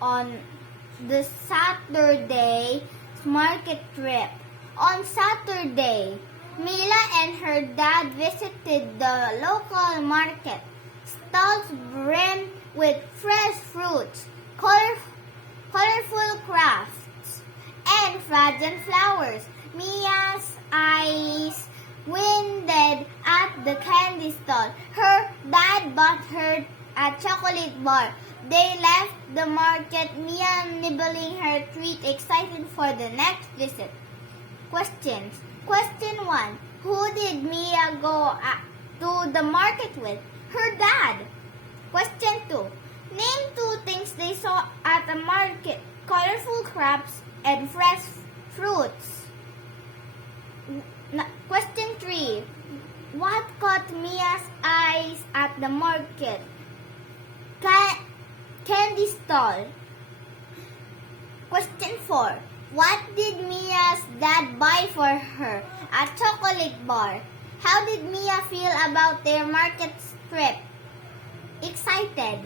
on the Saturday market trip. On Saturday, Mila and her dad visited the local market. Stalls brimmed with fresh fruits, colorful crafts, and fragrant flowers. Mia's eyes winded at the candy stall. Her dad bought her a chocolate bar. They left the market, Mia nibbling her treat, excited for the next visit. Questions. Question 1. Who did Mia go to the market with? Her dad. Question 2. Name 2 things they saw at the market. Colorful crafts and fresh fruits. Question 3. What caught Mia's eyes at the market? Candy stall. Question 4. What did Mia's dad buy for her? A chocolate bar. How did Mia feel about their market trip? Excited.